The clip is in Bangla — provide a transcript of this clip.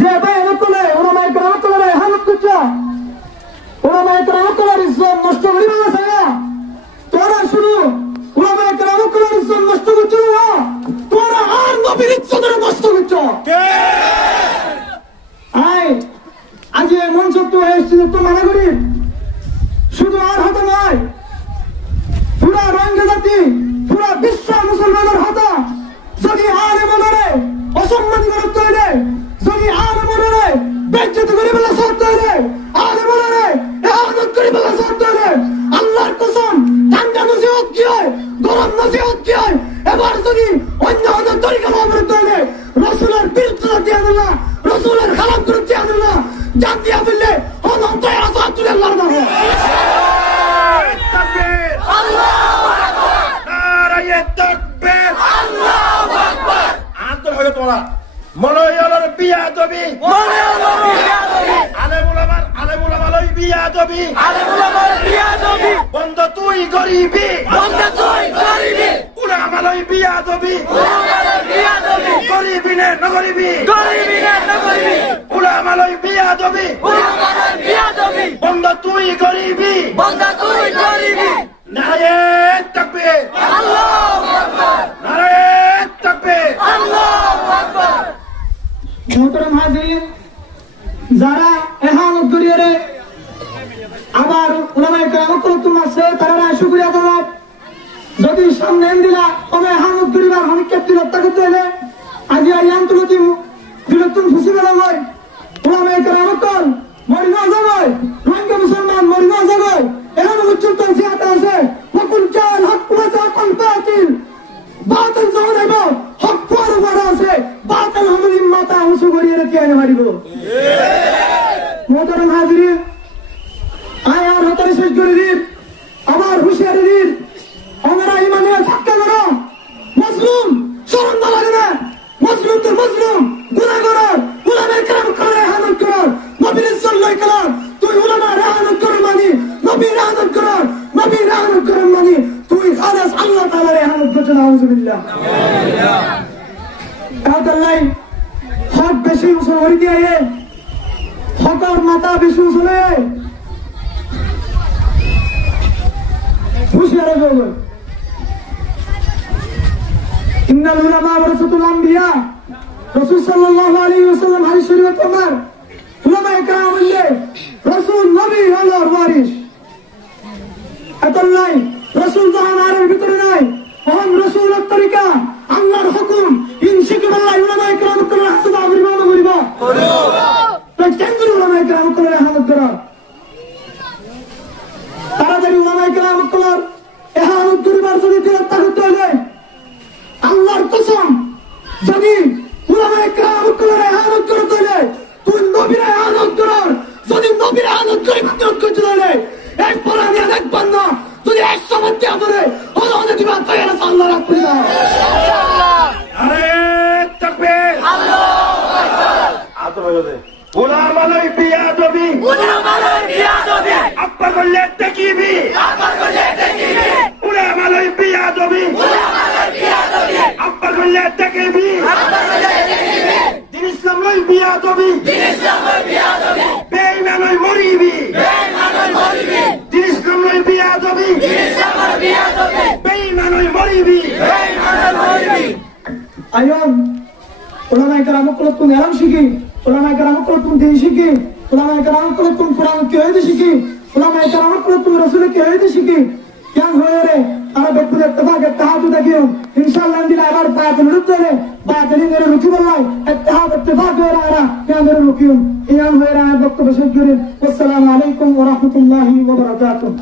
যে বাইরে তোলে ওলামায়ে কেরাম তোলে হালত করছে ওলামায়ে কেরাম তোলার ইজ্জত নষ্ট করি বলেছে না তোরা শুনো ওলামায়ে কেরাম তোলার ইজ্জত নষ্ট করছো না তোরা আর নবীর ইজ্জত নষ্ট করছো কে আই আজ এই মঞ্চ তো এসেছিল তো মানা করি শুধু আর হাতে নয় পুরা রোহিঙ্গা জাতি পুরা বিশ্ব মুসলমানের হাতে যদি আরে মনে অসম্মান করে তৈরি যদি আরে মনে বেজ্জত করে বলা সব তৈরি আরে মনে এহানত করে বলা সব তৈরি আল্লাহর কসম ঠান্ডা নসিহত কি হয় গরম নসিহত কি হয় এবার যদি অন্য অন্য তরিকা মামুর তৈরি রাসূলের বিরুদ্ধে দিয়ে না রাসূলের খারাপ করে দিয়ে না জাতি বললে হলো তাই আসাতুল আল্লাহর নামে তাকবীর আল্লাহু আকবার নারায়ে তাকবীর আল্লাহু আকবার আন্তর হয়ে তোলা মনোয়লার বিয়াদবি আলেমুলামার বিয়াদবি বন্ধ তুই গরিবি উলামার বিয়াদবি গরিবি নে নগরিবি উলামার বিয়াদবি বন্ধ তুই গরিবি নারায়ে তাকবীর আল্লাহু আকবার নারায়ে তাকবীর আল্লাহু আকবার মোহতরম হাজিরিন যারা এহানত করিয়ে আবার উলামায়ে কেরাম কলতুম আছে তারা শুকরিয়া জানায় যদি সামনে দিলা তবে এহানত করিবার হনিকে রক্ষা করতে হলে আজি আয়ান তুলতুম খুশি বলা হয় উলামায়ে কেরাম কল মরিনা যাবে রোহিঙ্গা মুসলমান মরিনা যাবে এখন উচ্চত জিয়াতে আছে ওকুল জাল হক ওয়া সাকুল বাতিল বাতিল জোরেব হক পর বড় আছে বাতিল আমাদের মাথা উঁচু করিয়ে রেখে আনে মারিব মোহতরম হাজিরিন আয়ার হতারে শেষ করে দিন আমার হুঁশিয়ারি দিন আমরা ইমানের সাক্ষ্য করো মুসলিম শরম না লাগে না মুসলিম তো মুসলিম গুনাহগার উলামায়ে কেরাম করে ইহানত কর নবীর সাল্লাল্লাহু আলাইহি ওয়াসাল্লাম তুই উলামার ইহানত কর মানি নবীর ইহানত কর নবীর ইহানত কর মানি তুই খালাস আল্লাহ তাআলার ইহানত করছ নাউযুবিল্লাহ আল্লাহ হক বেশি মুসলমান দিয়ে হকর মাথা বেশি উছলে হুঁশিয়ারি করবে ইন্নাল উলামা ওয়ারাসাতুল আম্বিয়া রাসূল সাল্লাল্লাহু আলাইহি ওয়াসাল্লাম হাদিস শরীফে তোমার উলামায়ে কেরাম বললে রাসূল নবী আল্লাহর ওয়ারিস আল্লাহ রাসূল যখন আরের ভিতরে নাই তখন রাসূলের তরিকা আল্লাহর হুকুম ইনশাআল্লাহ উলামায়ে কেরাম করে হাসবা আবির্ভাব করিব তো কেন উলামায়ে কেরাম করে ইহানত করা তাড়াতাড়ি উলামায়ে কেরাম করে ইহানত করিবার যদি চেষ্টা করতে হলে আল্লাহর কসম যদি উলামায়ে কেরাম করে ইহানত করতে হলে তুই নবীর ইহানত করার যদি নবীর ইহানত করিবার করতে হলে এক কোরআনে একবার না যদি 100 মধ্যে করে হলো অনেক দিবা তৈরি আল্লাহ রাখবে ইনশাআল্লাহ আরে তাকবীর আল্লাহু আকবার আতো বলে উলামার বিয়াদবি আপা করলে তাকিবি উলামার বিয়াদবি আপা করলে তাকিবি দিন ইসলাম লই বিয়াদবি বেঈমান লই মরিবি দিন ইসলাম লই বিয়াদবি বেঈমান লই মরিবি আয়ন উলামায়ে কেরাম কলতুম এরাম শিখি উলামায়ে কেরাম কলতুম দিন শিখি উলামায়ে কেরাম কলতুম কুরআন কে হইতে শিখি উলামায়ে কেরাম কলতুম রাসূল কে হইতে শিখি কেন হয়ে রে আর ব্যক্তি ইত্তেফাক ইত্তেহাদ দেখিও ইনশাআল্লাহ দিলা আবার বাতিল রুতরে বাতিল এর রুকি বলাই ইত্তেহাদ ইত্তেফাক হয়ে রারা কেন এর রুকিও ইয়ান হয়ে রা বক্তব্য শেষ করেন আসসালামু আলাইকুম ওয়া রাহমাতুল্লাহি ওয়া বারাকাতুহু